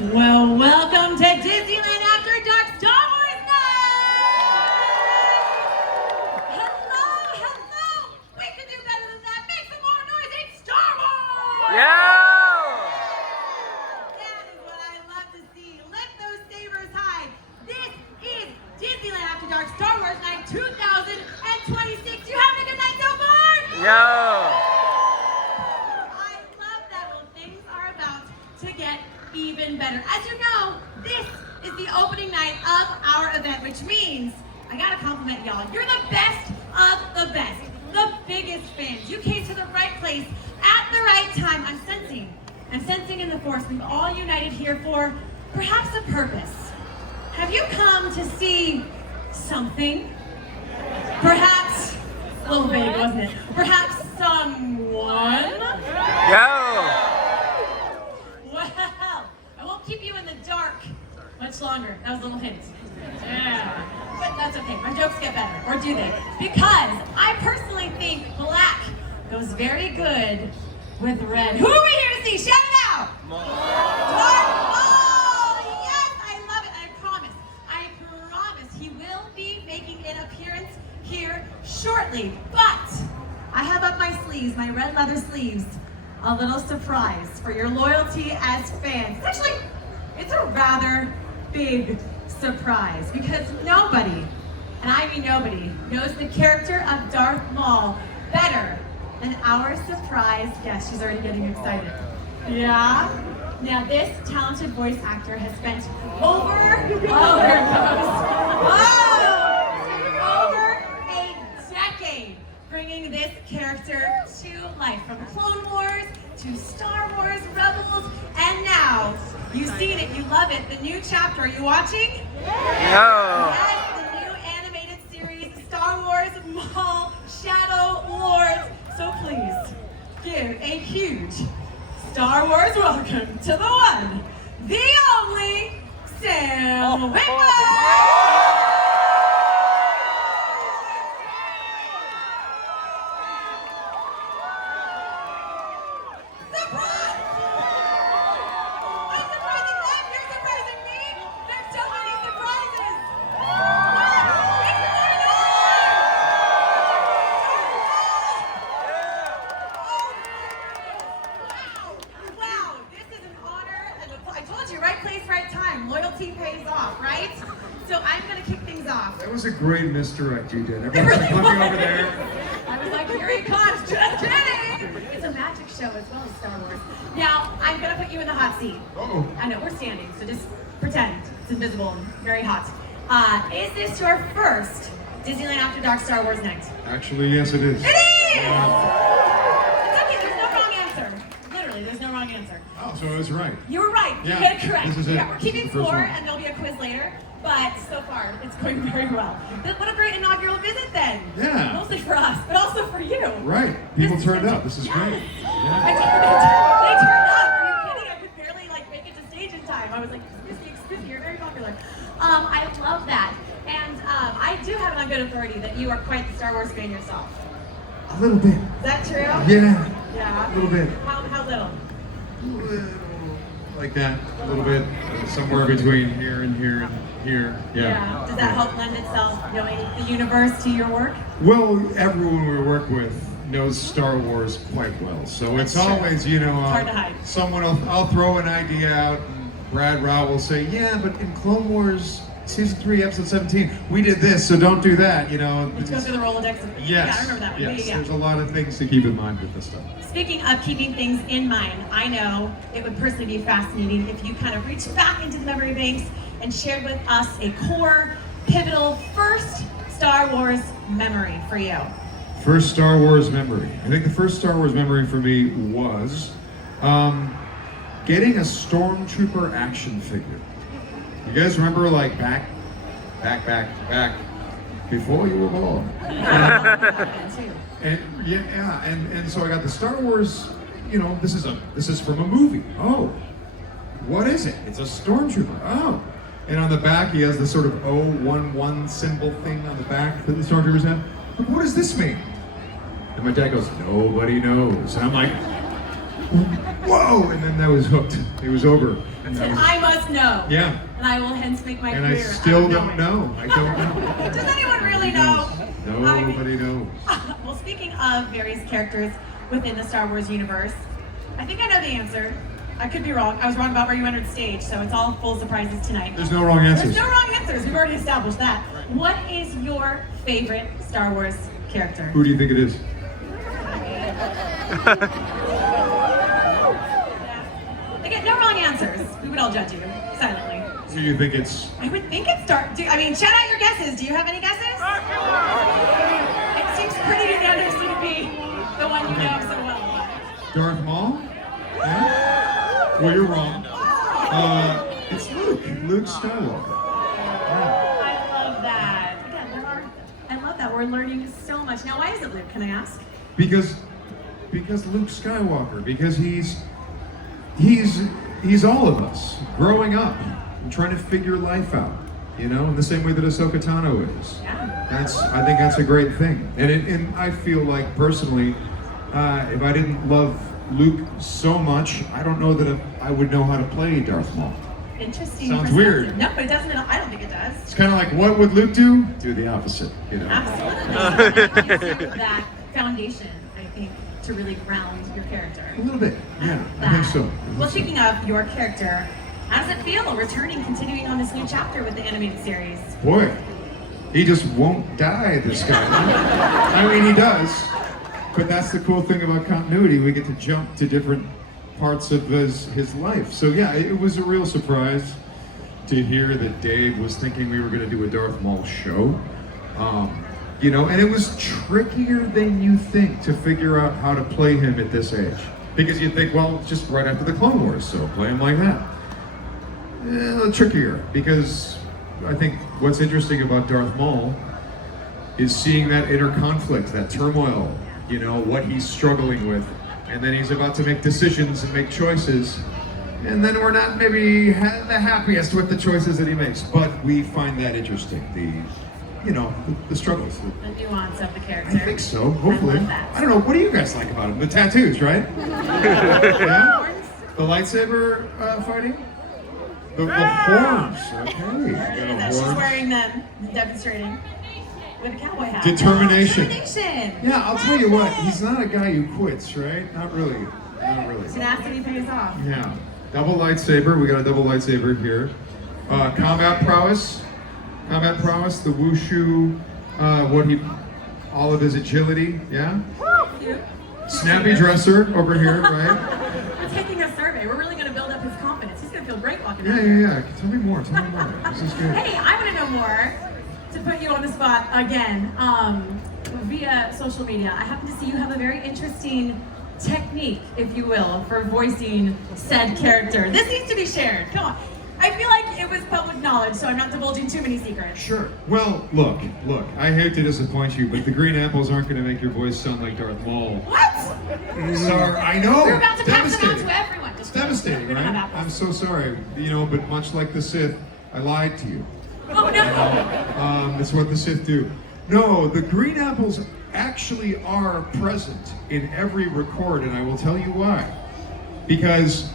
Well, welcome to Disneyland After Dark Star Wars Night! Hello, hello! We can do better than that. Make some more noise. It's Star Wars! Yeah! That is what I love to see. Lift those sabers high. This is Disneyland After Dark Star Wars Night 2026. You having a good night so far? Yo! I love that. Well, things are about to get even better. As you know, this is the opening night of our event, which means I gotta compliment y'all. You're the best of the best, the biggest fans. You came to the right place at the right time. I'm sensing in the Force. We've all united here for perhaps a purpose. Have you come to see something? Perhaps a little vague, wasn't it? Perhaps someone? Yo! Well, I won't keep you in the dark much longer. That was a little hint. Yeah. But that's okay. My jokes get better. Or do they? Because I personally think black goes very good with red. Who are we here to see? Shout it out! Maul. Darth Maul! Yes, I love it. I promise he will be making an appearance here shortly. But I have up my sleeves, my red leather sleeves, a little surprise for your loyalty as fans. It's a rather big surprise because nobody, and I mean nobody, knows the character of Darth Maul better than our surprise guest. She's already getting excited. Yeah? Now this talented voice actor has spent over a decade bringing this character to life, from Clone Wars to Star Wars Rebels, and now you've seen it, you love it. The new chapter, are you watching? Yo! Yes, the new animated series, Star Wars Maul Shadow Lords. So please give a huge Star Wars welcome to the one, the only Sam Witwer! Loyalty pays off, right? So I'm gonna kick things off. That was a great misdirect you did. Everyone's like looking over there. I was like, here he comes, just kidding! It's a magic show as well as Star Wars. Now, I'm gonna put you in the hot seat. Uh-oh. I know, we're standing, so just pretend it's invisible and very hot. Is this your first Disneyland After Dark Star Wars night? Actually, yes, it is. It is! It's okay, there's no wrong answer. Literally, there's no wrong answer. Oh, so I was right. You were right. Yeah, You get it correct. this is it. Yeah, we're keeping This is the first score, one. and there'll be a quiz later. But so far, it's going very well. What a great inaugural visit, then. Yeah. Mostly for us, but also for you. Right. People turned up. This is Yes. great. They Yeah. turned up. Are you kidding? I could barely make it to stage in time. I was like, excuse me, you're very popular. I love that. And I do have it on good authority that you are quite the Star Wars fan yourself. A little bit. Is that true? Yeah. Yeah. A little bit. How little? Like that. A little bit. Somewhere between here and here and here. Yeah. Does that help lend itself, knowing the universe, to your work? Well, everyone we work with knows Star Wars quite well. So it's That's true. always, hard to hide. I'll throw an idea out and Brad Rao will say, yeah, but in Clone Wars Season 3, Episode 17, we did this, so don't do that, you know. Let's go through the Rolodex. Yes. Yeah, I remember that one. Yes, Yeah. there's a lot of things to keep in mind with this stuff. Speaking of keeping things in mind, I know it would personally be fascinating if you kind of reached back into the memory banks and shared with us a core, pivotal, first Star Wars memory for you. First Star Wars memory. I think the first Star Wars memory for me was getting a Stormtrooper action figure. You guys remember, like, back, before you were born? And and so I got the Star Wars, you know, this is from a movie. Oh, what is it? It's a Stormtrooper. Oh. And on the back he has this sort of 011 symbol thing on the back that the Stormtroopers have. Like, what does this mean? And my dad goes, nobody knows. And I'm like, whoa, and then that was hooked. It was over. And that And was, I must know. yeah, And I will hence make my and I career. still out of don't knowing. know. I don't know. Does anyone really know? Nobody knows. Well, speaking of various characters within the Star Wars universe, I think I know the answer. I could be wrong. I was wrong about where you entered stage, so it's all full surprises tonight. There's no wrong answers. There's no wrong answers. We've already established that. What is your favorite Star Wars character? Who do you think it is? Again, no wrong answers. We would all judge you silently. Who do you think it's? I would think it's I mean, shout out your guesses. Do you have any guesses? It seems pretty unanimous to be the one you know so well. Darth Maul? Yeah? Well, you're wrong. It's Luke. Luke Skywalker. Yeah. I love that. Again, I love that. We're learning so much. Now, why is it Luke? Can I ask? Because Luke Skywalker. Because he's all of us growing up and trying to figure life out. You know, in the same way that Ahsoka Tano is. Yeah. I think that's a great thing. And I feel like personally, if I didn't love Luke so much, I don't know that I would know how to play Darth Maul. Interesting. Sounds perspective. weird. No, but it doesn't. I don't think it does. It's kind of like, what would Luke do? Do the opposite, you know? Absolutely. That foundation, I think, to really ground your character. A little bit, yeah, I think so. Well, speaking of your character, how does it feel returning, continuing on this new chapter with the animated series? Boy, he just won't die, this guy. I mean, he does, but that's the cool thing about continuity. We get to jump to different parts of his life. So yeah, it was a real surprise to hear that Dave was thinking we were going to do a Darth Maul show. You know, and it was trickier than you think to figure out how to play him at this age. Because you think, well, it's just right after the Clone Wars, so play him like that. A little trickier, because I think what's interesting about Darth Maul is seeing that inner conflict, that turmoil, you know, what he's struggling with. And then he's about to make decisions and make choices. And then we're not maybe the happiest with the choices that he makes. But we find that interesting, the struggles. The nuance of the character. I think so, hopefully. I love that. I don't know, what do you guys like about him? The tattoos, right? Yeah? The lightsaber fighting? The horns, okay. That she's wearing them, demonstrating with a cowboy hat. Determination. Determination. Yeah, I'll tell you what, he's not a guy who quits, right? Not really. Not really. Tenacity pays off. Yeah. Double lightsaber, we got a double lightsaber here. Combat prowess, the wushu, all of his agility, yeah? Cute. Snappy dresser over here, right? We're taking a survey. We're really going to build up his confidence. He's going to feel great walking out. Yeah. Tell me more. This is good. Hey, I want to know more. To put you on the spot again, via social media, I happen to see you have a very interesting technique, if you will, for voicing said character. This needs to be shared. Come on. I feel like it was public knowledge, so I'm not divulging too many secrets. Sure. Well, look. I hate to disappoint you, but the green apples aren't going to make your voice sound like Darth Maul. What? Sorry, I know. We're about to pass it on Devastating. to everyone. It's devastating, We don't have right? apples. I'm so sorry. But much like the Sith, I lied to you. Oh, no. That's what the Sith do. No, the green apples actually are present in every record, and I will tell you why. Because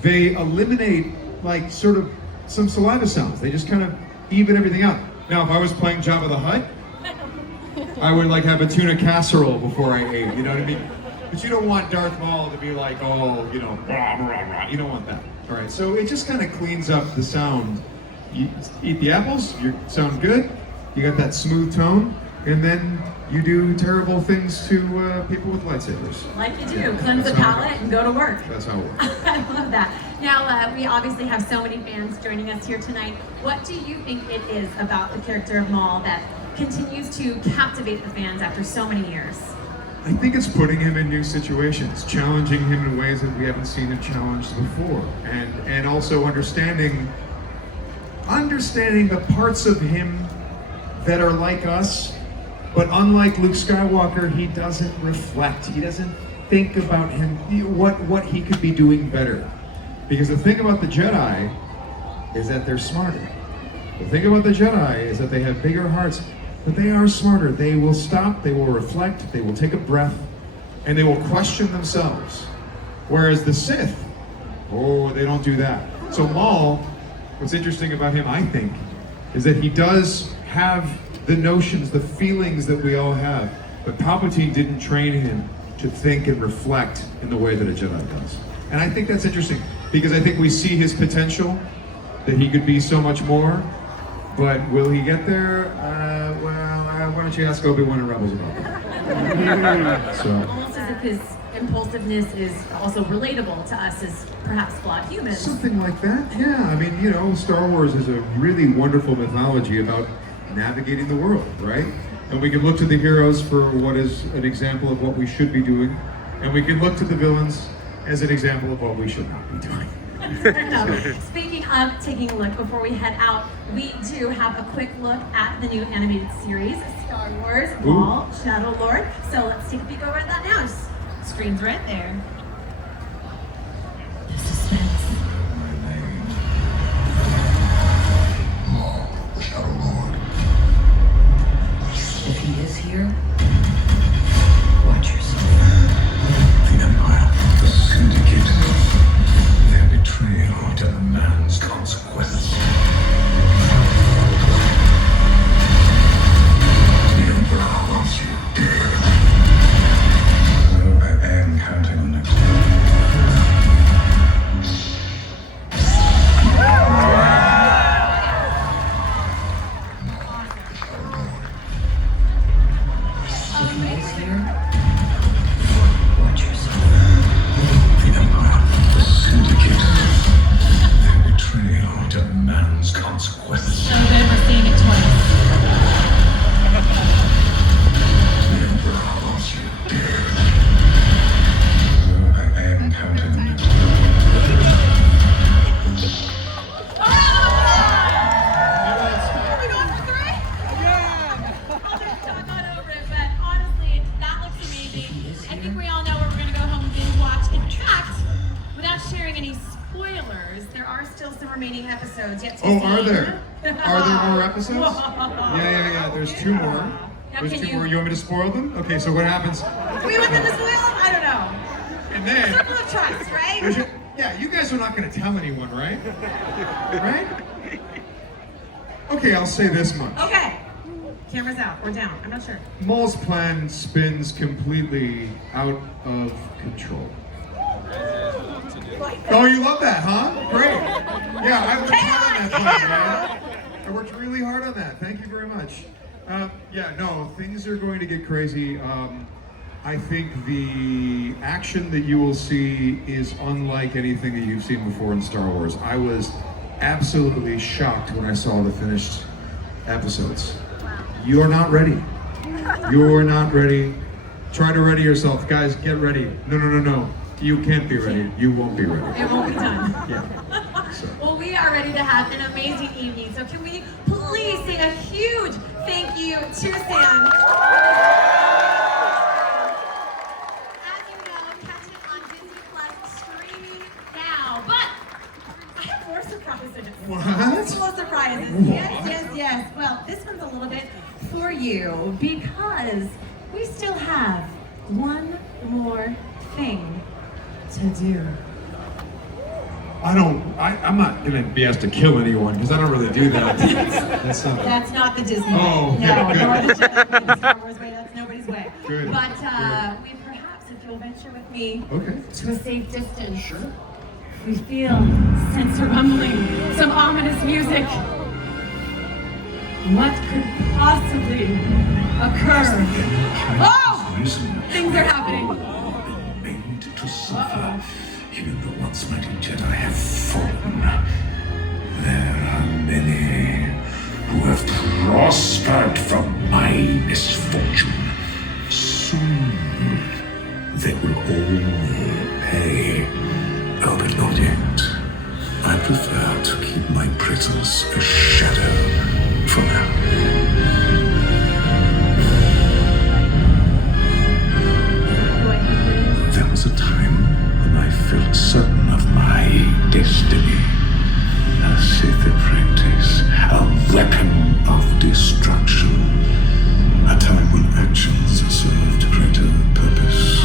they eliminate, like, sort of some saliva sounds. They just kind of even everything out. Now, if I was playing Jabba the Hutt, I would, like, have a tuna casserole before I ate, you know what I mean? But you don't want Darth Maul to be like, oh, you know, rah, rah, rah. You don't want that. All right, so it just kind of cleans up the sound. You eat the apples, you sound good, you got that smooth tone, and then you do terrible things to people with lightsabers. Like you do, cleanse the palate and go to work. That's how it works. I love that. Now, we obviously have so many fans joining us here tonight. What do you think it is about the character of Maul that continues to captivate the fans after so many years? I think it's putting him in new situations, challenging him in ways that we haven't seen him challenged before, and also understanding the parts of him that are like us, but unlike Luke Skywalker, he doesn't reflect. He doesn't think about him, what he could be doing better. Because the thing about the Jedi is that they're smarter. The thing about the Jedi is that they have bigger hearts, but they are smarter. They will stop, they will reflect, they will take a breath, and they will question themselves. Whereas the Sith, oh, they don't do that. So Maul, what's interesting about him, I think, is that he does have the notions, the feelings that we all have, but Palpatine didn't train him to think and reflect in the way that a Jedi does. And I think that's interesting, because I think we see his potential, that he could be so much more, but will he get there? Why don't you ask Obi-Wan and Rebels about that? So. Almost as if his impulsiveness is also relatable to us as perhaps flawed humans. Something like that, yeah. I mean, you know, Star Wars is a really wonderful mythology about navigating the world, right? And we can look to the heroes for what is an example of what we should be doing, and we can look to the villains as an example of what we should not be doing. Speaking of taking a look, before we head out, we do have a quick look at the new animated series, Star Wars Maul, Shadow Lord. So let's take a peek over at that now. Screen's right there. The suspense. Maul, the Shadow Lord. If he is here, watch yourself. The Empire, the Syndicate, their betrayal demands consequence. The Emperor wants you dead. So I am counting on it. If he is here, watch yourself. The Empire, the Syndicate, their betrayal demands consequence. So good, we're seeing it twice. The Emperor wants you dead. So I am counting on it. Are we going for three? I'll just talk on over it, but honestly, that looks amazing. I think we all know where we're going to go home and binge watch. In fact, without sharing any spoilers, there are still some remaining episodes yet to Oh, see. are there? Are there more episodes? Yeah. There's two more. Now, There's can two you- more. You want me to spoil them? Okay, so what happens? Do we want them to spoil them? I don't know. And then, Circle of trust, right? yeah, you guys are not going to tell anyone, right? Right? Okay, I'll say this much. Okay. Camera's out or down. I'm not sure. Maul's plan spins completely out of control. Oh, you love that, huh? Great. Yeah, I worked hard on that plan, man. I worked really hard on that. Thank you very much. Yeah, no, things are going to get crazy. I think the action that you will see is unlike anything that you've seen before in Star Wars. I was absolutely shocked when I saw the finished episodes. You're not ready. You're not ready. Try to ready yourself. Guys, get ready. No. You can't be ready. You won't be ready. It won't be done. Yeah. So. Well, we are ready to have an amazing evening. So can we please say a huge thank you to Sam. As you know, catch it on Disney Plus streaming now. But I have more surprises. What? More surprises. Yes. Well, this one's a little bit for you because we still have one more thing to do. I'm not gonna be asked to kill anyone because I don't really do that. That's not. That's not the Disney Oh, way. okay, No, good. nor the Jedi way, the Star Wars way. That's nobody's way. Good, But good. we perhaps, if you'll venture with me Okay. to a safe distance, we feel, sense a rumbling, some ominous music. What could possibly occur? Oh! Listen. Things are happening. Made to suffer. Even the once mighty Jedi have fallen. There are many who have prospered from my misfortune. Soon they will all pay. Oh, but not yet. I prefer to keep my presence a shadow for now. There was a time when I felt certain of my destiny. A Sith apprentice, a weapon of destruction. A time when actions served greater purpose.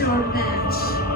your match.